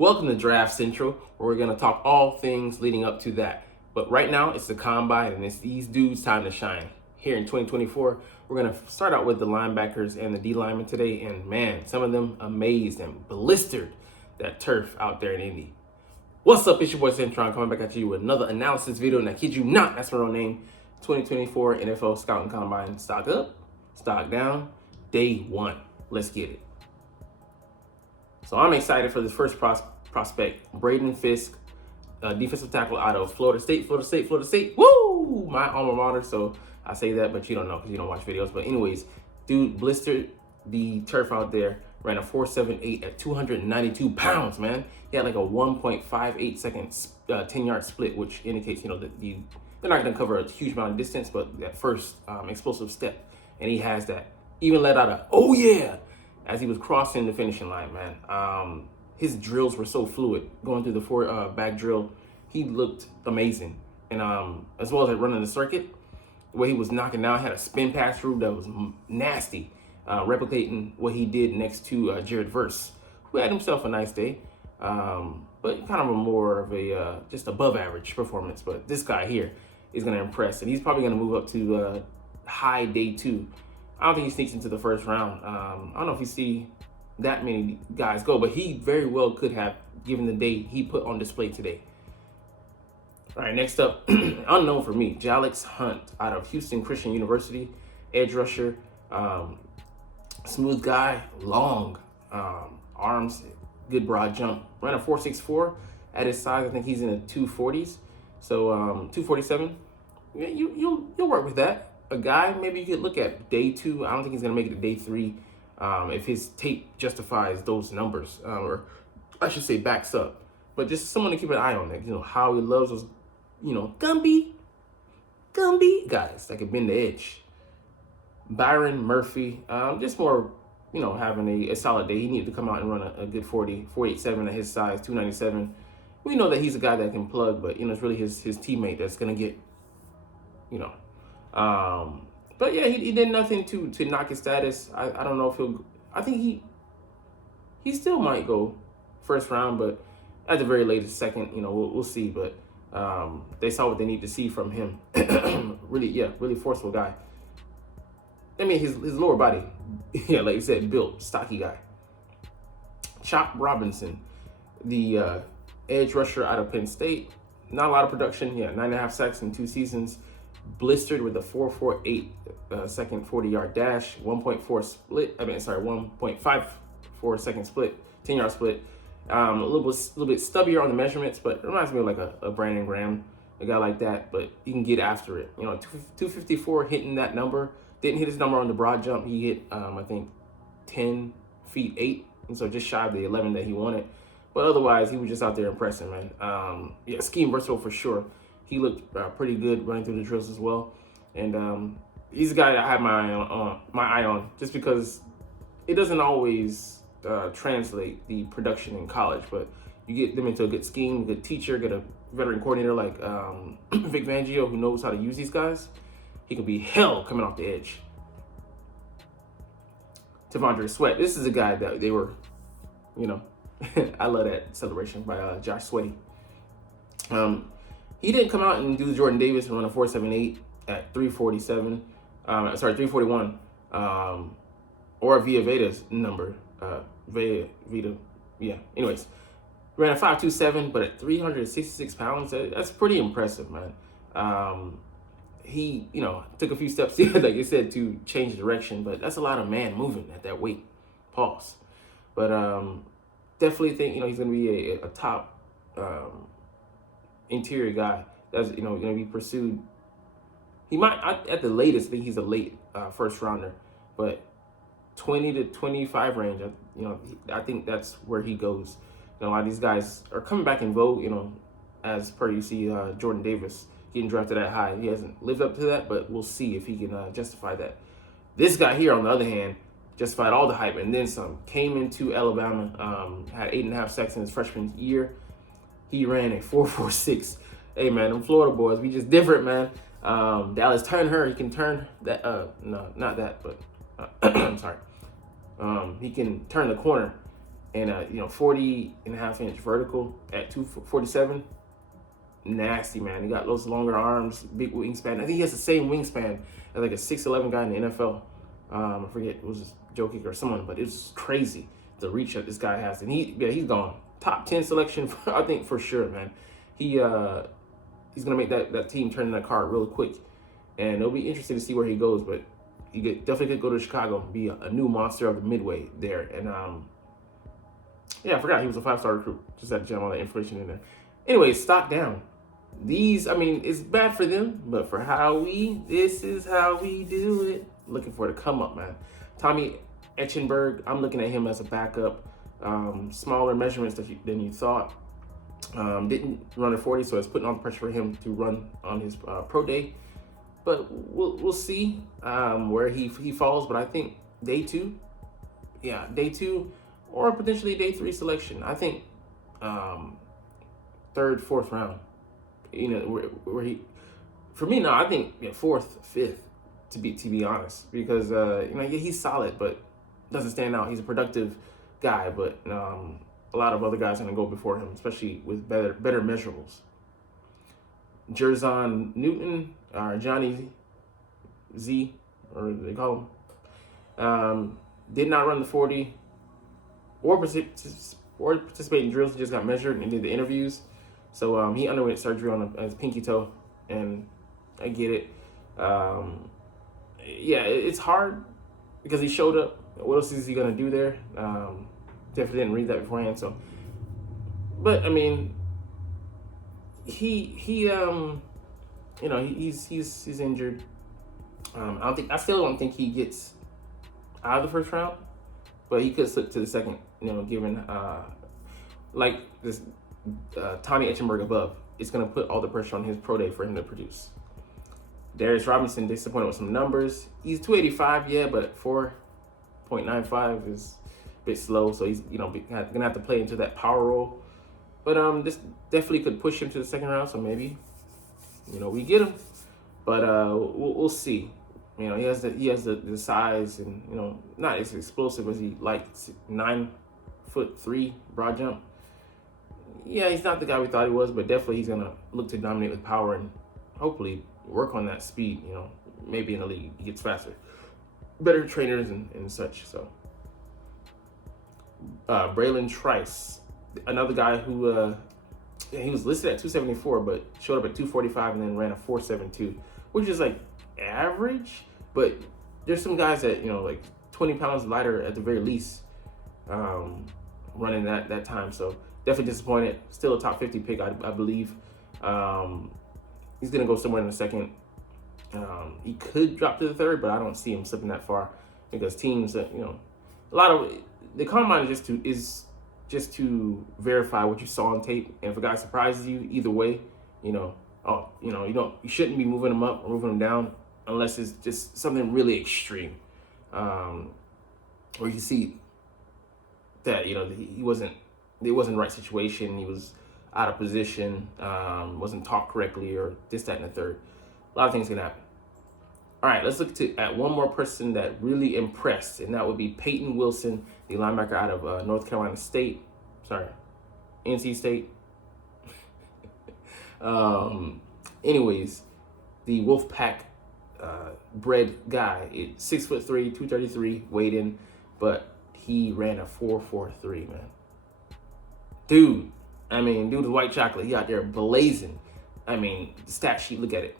Welcome to Draft Central, where we're going to talk all things leading up to that. But right now, it's the combine, and it's these dudes' time to shine. Here in 2024, we're going to start out with the linebackers and the D linemen today, and man, some of them amazed and blistered that turf out there in Indy. What's up? It's your boy Cintron coming back at you with another analysis video, and I kid you not, that's my real name. 2024 NFL Scouting Combine, stock up, stock down, day one. Let's get it. So I'm excited for this first prospect, Braden Fisk, defensive tackle out of Florida State. Woo! My alma mater. So I say that, but you don't know because you don't watch videos. But anyways, dude blistered the turf out there, ran a 4.78 at 292 pounds, man. He had like a 1.58 second 10-yard split, which indicates, that they're not going to cover a huge amount of distance, but that first explosive step. And he has that. Even let out a, oh yeah, as he was crossing the finishing line, man. His drills were so fluid. Going through the back drill, he looked amazing. And as well as running the circuit, the way he was knocking down, had a spin pass through that was nasty, replicating what he did next to Jared Verse, who had himself a nice day, but kind of a more of a just above average performance. But this guy here is going to impress, and he's probably going to move up to high day 2. I don't think he sneaks into the first round. I don't know if you see that many guys go, but he very well could have, given the day he put on display today. All right, next up, unknown for me, Jalix Hunt out of Houston Christian University, edge rusher, smooth guy, long arms, good broad jump, ran a 4.64 at his size. I think he's in the 240s, so 247. You'll work with that. A guy maybe you could look at day 2. I don't think he's gonna make it to day 3 if his tape justifies those numbers, or I should say backs up. But just someone to keep an eye on that. How he loves those, Gumby guys that can bend the edge. Byron Murphy, just more, having a solid day. He needed to come out and run a good 4.87 at his size, 297. We know that he's a guy that can plug, but it's really his teammate that's gonna get, but yeah, he did nothing to knock his status. I don't know if I think he still might go first round, but at the very latest second, we'll see. But they saw what they need to see from him. really forceful guy. I mean, his lower body, like you said, built, stocky guy. Chop Robinson, the edge rusher out of Penn State. Not a lot of production. 9.5 sacks in 2 seasons. Blistered with a 4.48 second 40-yard dash, 1.54 second split, 10-yard split. A little bit stubbier on the measurements, but it reminds me of like a Brandon Graham, a guy like that. But you can get after it. 254 hitting that number. Didn't hit his number on the broad jump. He hit I think 10 feet 8, and so just shy of the 11 that he wanted. But otherwise, he was just out there impressing, man. Scheme versatile for sure. He looked pretty good running through the drills as well. And he's a guy that I have my eye on just because it doesn't always translate the production in college, but you get them into a good scheme, good teacher, get a veteran coordinator like Vic Fangio who knows how to use these guys. He could be hell coming off the edge. T'Vondre Sweat. This is a guy that they were, I love that celebration by Josh Sweaty. He didn't come out and do the Jordan Davis and run a 4.78 at 347. 341. Or Via Veda's number. Vita. Yeah. Anyways, ran a 5.27, but at 366 pounds, that's pretty impressive, man. He, took a few steps, like you said, to change direction, but that's a lot of man moving at that weight. Pause. But definitely think, he's going to be a top interior guy that's going to be pursued. He might at the latest think he's a late first rounder, but 20 to 25 range, I think that's where he goes. A lot of these guys are coming back in vogue, as per you see Jordan Davis getting drafted that high. He hasn't lived up to that, but we'll see if he can justify that. This guy here, on the other hand, justified all the hype and then some. Came into Alabama, had 8.5 sacks in his freshman year. He ran a 4.46. Hey, man, them Florida boys, we just different, man. Dallas turn her. He can turn that. No, not that, but I'm sorry. He can turn the corner and 40.5-inch vertical at 247. Nasty, man. He got those longer arms, big wingspan. I think he has the same wingspan as like a 6'11" guy in the NFL. I forget, it was just Joe Kicker or someone, but it's crazy the reach that this guy has. And he's gone. Top 10 selection, I think, for sure, man. He's gonna make that team turn in that card real quick, and it'll be interesting to see where he goes. But he definitely could go to Chicago and be a new monster of the midway there. And yeah, I forgot he was a 5-star recruit. Just had to jam all that information in there. Anyway, stock down. These, I mean, it's bad for them, but for this is how we do it. Looking for the come up, man. Tommy Etchenberg, I'm looking at him as a backup. Smaller measurements than you thought. Didn't run a 40, so it's putting on the pressure for him to run on his pro day. But we'll see where he falls. But I think day two, or potentially day 3 selection. I think 3rd, 4th round. Where he, for me now, I think 4th, 5th to be honest, because he's solid, but doesn't stand out. He's a productive guy, but a lot of other guys are gonna go before him, especially with better measurables. Jerzon Newton, or Johnny Z, or they call him, did not run the 40 or participate in drills. He just got measured and did the interviews. So he underwent surgery on his pinky toe, and I get it. It's hard because he showed up. What else is he gonna do there? Definitely didn't read that beforehand. So, but I mean, he's injured. I still don't think he gets out of the 1st round, but he could slip to the 2nd. Given like this. Tommy Etchenberg above, it's going to put all the pressure on his pro day for him to produce. Darius Robinson disappointed with some numbers. He's 285, yeah, but 4.95 is a bit slow, so he's going to have to play into that power role. But this definitely could push him to the 2nd round, so maybe we get him. But we'll see. He has the size, and not as explosive as he likes. 9'3" broad jump. Yeah, he's not the guy we thought he was, but definitely he's going to look to dominate with power and hopefully work on that speed. Maybe in the league he gets faster. Better trainers and such. So, Braylon Trice, another guy who he was listed at 274, but showed up at 245 and then ran a 4.72, which is like average. But there's some guys that like 20 pounds lighter at the very least, running that time. So. Definitely disappointed. Still a top 50 pick, I believe. He's going to go somewhere in the 2nd. He could drop to the 3rd, but I don't see him slipping that far because teams that, a lot of the combine is just to verify what you saw on tape. And if a guy surprises you, either way, you shouldn't be moving him up or moving him down unless it's just something really extreme. Or you see that, it wasn't the right situation. He was out of position, wasn't taught correctly, or this, that, and the third. A lot of things can happen. All right, let's look at one more person that really impressed, and that would be Peyton Wilson, the linebacker out of NC State. Anyways, the Wolfpack bred guy, 6'3", 233, weighed in, but he ran a 4.43, man. Dude is white chocolate. He out there blazing. The stat sheet, look at it.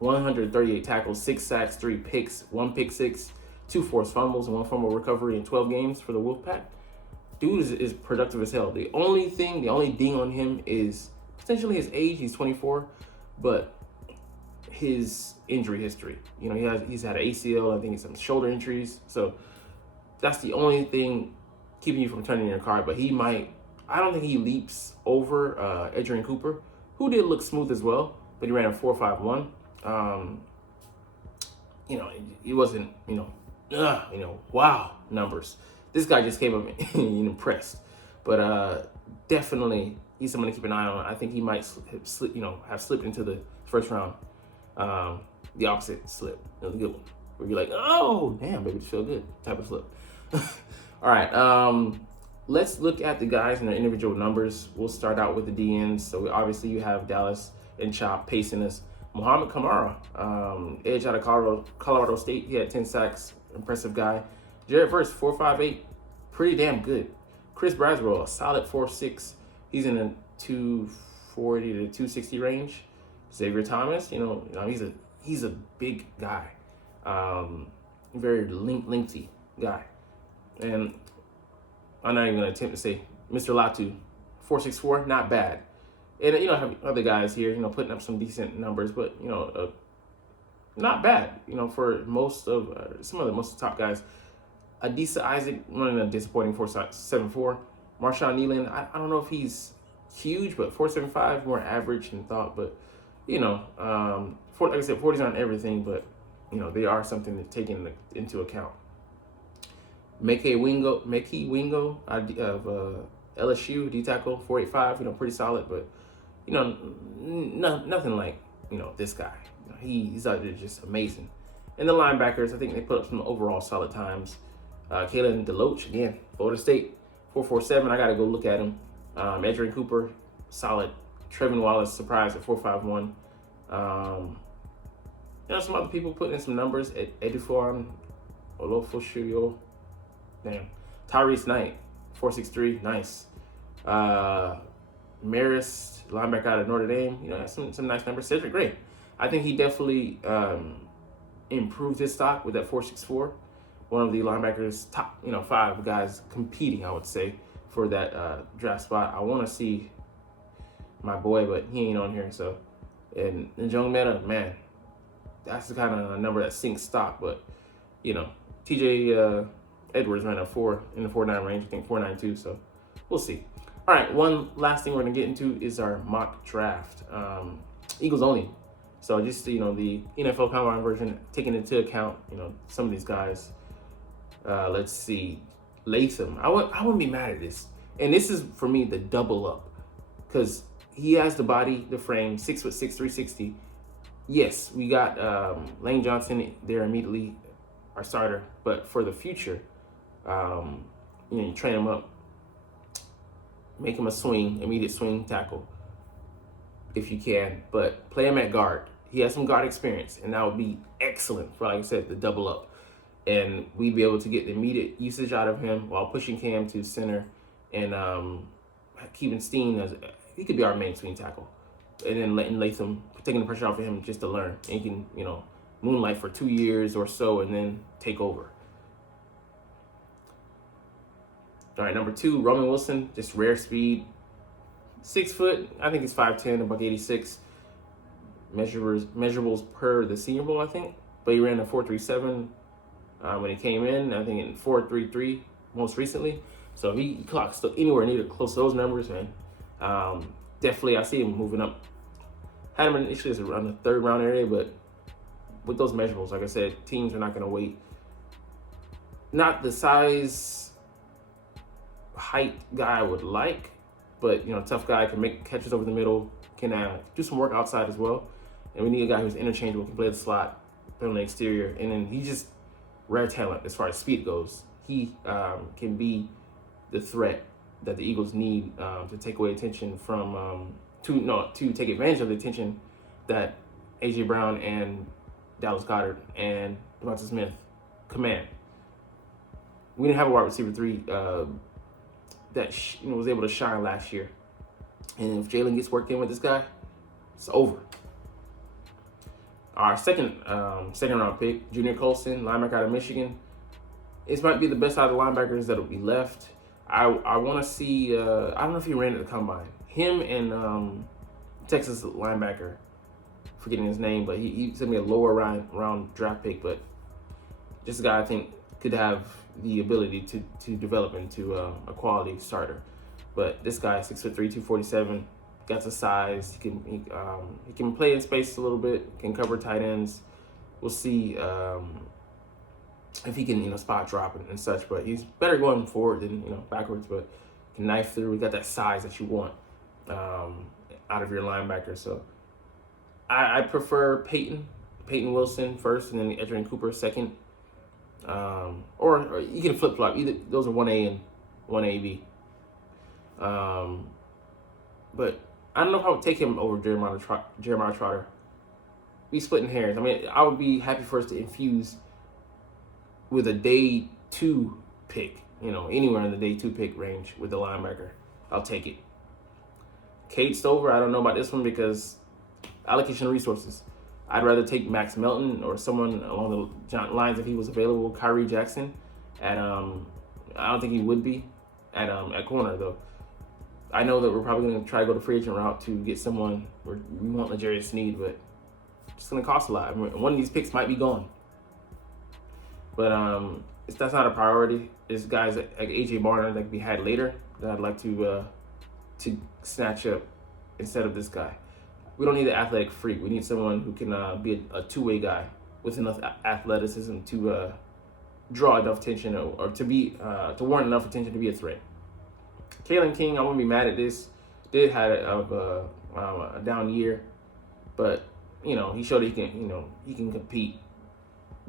138 tackles, 6 sacks, 3 picks, 1 pick six, 2 forced fumbles, and 1 fumble recovery in 12 games for the Wolfpack. Dude is productive as hell. The only ding on him is potentially his age. He's 24, but his injury history. He's had an ACL, I think some shoulder injuries. So that's the only thing keeping you from turning your card. But I don't think he leaps over Adrian Cooper, who did look smooth as well, but he ran a 4.51. He wasn't, wow numbers. This guy just came up and impressed. But definitely he's someone to keep an eye on. I think he might have slipped into the 1st round. The opposite slip, the good one, where you're like, oh damn, baby, it feel good type of slip. All right. let's look at the guys and their individual numbers. We'll start out with the DNs. So obviously you have Dallas and Chop pacing us. Muhammad Kamara, edge out of Colorado State. He had 10 sacks. Impressive guy. Jared Verse, 4.58, pretty damn good. Chris Braswell, a solid 4.6. He's in the 240 to 260 range. Xavier Thomas, he's a big guy. Very lengthy guy. And I'm not even going to attempt to say Mr. Latu, 4.64, not bad. And, have other guys here, putting up some decent numbers, but, not bad, for most of some of the most top guys. Adisa Isaac running a disappointing 4.74. Marshawn Nealon, I don't know if he's huge, but 4.75, more average than thought. But, like I said, 40's on everything, but, they are something to take into account. Mekhi Wingo of LSU, D-tackle, 4.85, pretty solid, but, nothing like, this guy. He's out there just amazing. And the linebackers, I think they put up some overall solid times. Kalen DeLoach, again, Florida State, 4.47. I got to go look at him. Edgerrin Cooper, solid. Trevin Wallace, surprised at 4.51. Some other people putting in some numbers. Ediform, Olofoshuyo, damn. Tyrese Knight, 4.63, nice. Maris, linebacker out of Notre Dame, some nice numbers. Cedric Gray, I think he definitely improved his stock with that 4.64. One of the linebackers, top 5 guys competing, I would say, for that draft spot. I want to see my boy, but he ain't on here. So, and Joe Meta, man, that's the kind of number that sinks stock. But TJ Edwards ran a 4 in the 4.9 range. I think 4.92. So we'll see. All right, one last thing we're gonna get into is our mock draft. Eagles only. So just the NFL Combine version, taking into account some of these guys. Let's see, Latham. I wouldn't be mad at this, and this is for me the double up, because he has the body, the frame, 6'6", 360. Yes, we got Lane Johnson there immediately, our starter, but for the future, you train him up, make him a immediate swing tackle if you can, but play him at guard. He has some guard experience, and that would be excellent for, like I said, the double up. And we'd be able to get the immediate usage out of him while pushing Cam to center and keeping Steen he could be our main swing tackle. And then letting Latham, taking the pressure off of him just to learn. And he can, moonlight for 2 years or so and then take over. All right, number 2, Roman Wilson, just rare speed. 6 foot, I think he's 5'10", about 86. Measurables per the Senior Bowl, I think. But he ran a 4.37 when he came in, I think in 4.33 most recently. So if he clocks anywhere near close to those numbers, man, definitely I see him moving up. Had him initially as around the 3rd round area, but with those measurables, like I said, teams are not going to wait. Not the size, height guy I would like, but tough guy, can make catches over the middle, can do some work outside as well. And we need a guy who's interchangeable, can play the slot, play on the exterior, and then he's just rare talent as far as speed goes. He can be the threat that the Eagles need to take away attention from to take advantage of the attention that A.J. Brown and Dallas Goedert and Devonta Smith command. We didn't have a wide receiver 3 that was able to shine last year, and if Jalen gets worked in with this guy, it's over. Our second round pick, Junior Colson, linebacker out of Michigan. This might be the best out of the linebackers that will be left. I want to see. I don't know if he ran at the combine. Him and Texas linebacker, forgetting his name, but he's gonna be a lower round draft pick. But this guy I think could have the ability to develop into a quality starter. But this guy, 6'3", 247, got the size. He can play in space a little bit. Can cover tight ends. We'll see if he can spot drop and such. But he's better going forward than backwards. But can knife through. He got that size that you want out of your linebacker. So I prefer Peyton Wilson first, and then Edgerrin Cooper second. Or you can flip flop. Either those are 1A and 1AB. But I don't know if I would take him over Jeremiah Trotter. We splitting hairs. I mean, I would be happy for us to infuse with a day 2 pick, anywhere in the day 2 pick range with the linebacker. I'll take it. Cade Stover, I don't know about this one because allocation of resources. I'd rather take Max Melton or someone along the lines if he was available. Kyrie Jackson at I don't think he would be at corner though. I know that we're probably going to try to go the free agent route to get someone where we want L'Jarius Sneed, but it's going to cost a lot. I mean, one of these picks might be gone. But that's not a priority. There's guys like AJ Barner that can be had later that I'd like to snatch up instead of this guy. We don't need an athletic freak. We need someone who can be a two-way guy with enough athleticism to draw enough attention or to warrant enough attention to be a threat. Kalen King, I wouldn't be mad at this. Did have a down year, but he showed he can compete.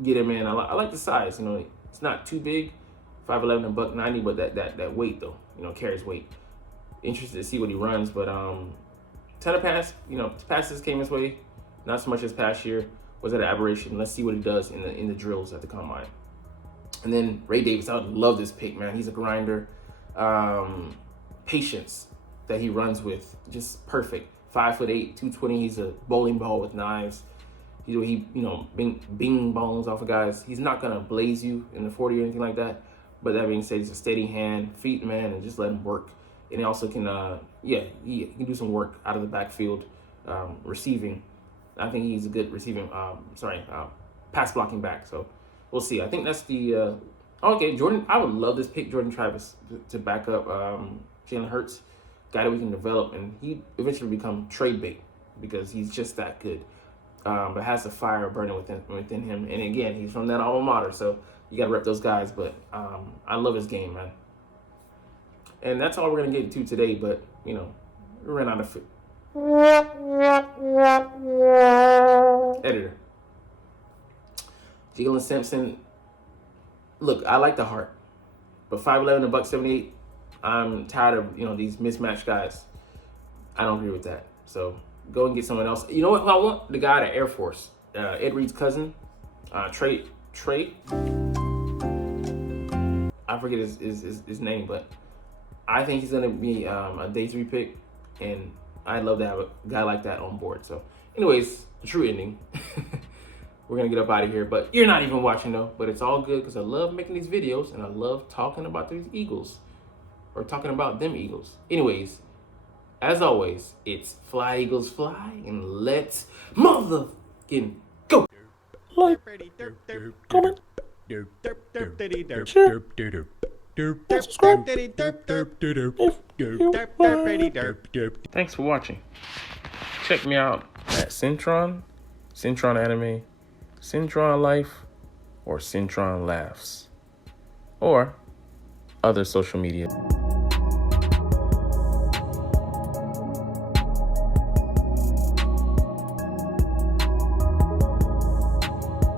Get him in. I like the size. It's not too big, 5'11" and $190, but that weight though, carries weight. Interested to see what he runs, but ton of passes came his way. Not so much as past year. Was that an aberration? Let's see what he does in the drills at the combine. And then Ray Davis, I would love this pick, man. He's a grinder. Patience that he runs with, just perfect. 5'8", 220. He's a bowling ball with knives. He bing bongs off of guys. He's not gonna blaze you in the 40 or anything like that. But that being said, he's a steady hand, feet man, and just let him work. And he also can, he can do some work out of the backfield, receiving. I think he's a good receiving, pass blocking back. So we'll see. I think that's the. Okay, Jordan. I would love this pick, Jordan Travis, to back up Jalen Hurts, guy that we can develop, and he eventually become trade bait because he's just that good. But has the fire burning within him, and again, he's from that alma mater, so you got to rep those guys. But I love his game, man. And that's all we're gonna get into today. But we ran out of editor. Jalen Simpson. Look, I like the heart, but 5'11" and $178. I'm tired of these mismatched guys. I don't agree with that. So go and get someone else. You know what? I want the guy at Air Force, Ed Reed's cousin, Trey. I forget his name, but I think he's gonna be a day 3 pick, and I'd love to have a guy like that on board. So, anyways, the true ending. We're gonna get up out of here, but you're not even watching though. But it's all good because I love making these videos and I love talking about these Eagles, or talking about them Eagles. Anyways, as always, it's fly Eagles fly, and let's motherfucking go. Like, comment, share, subscribe if you want. Thanks for watching. Check me out at Cintron Anime, Cintron Life, or Cintron Laughs, or other social media.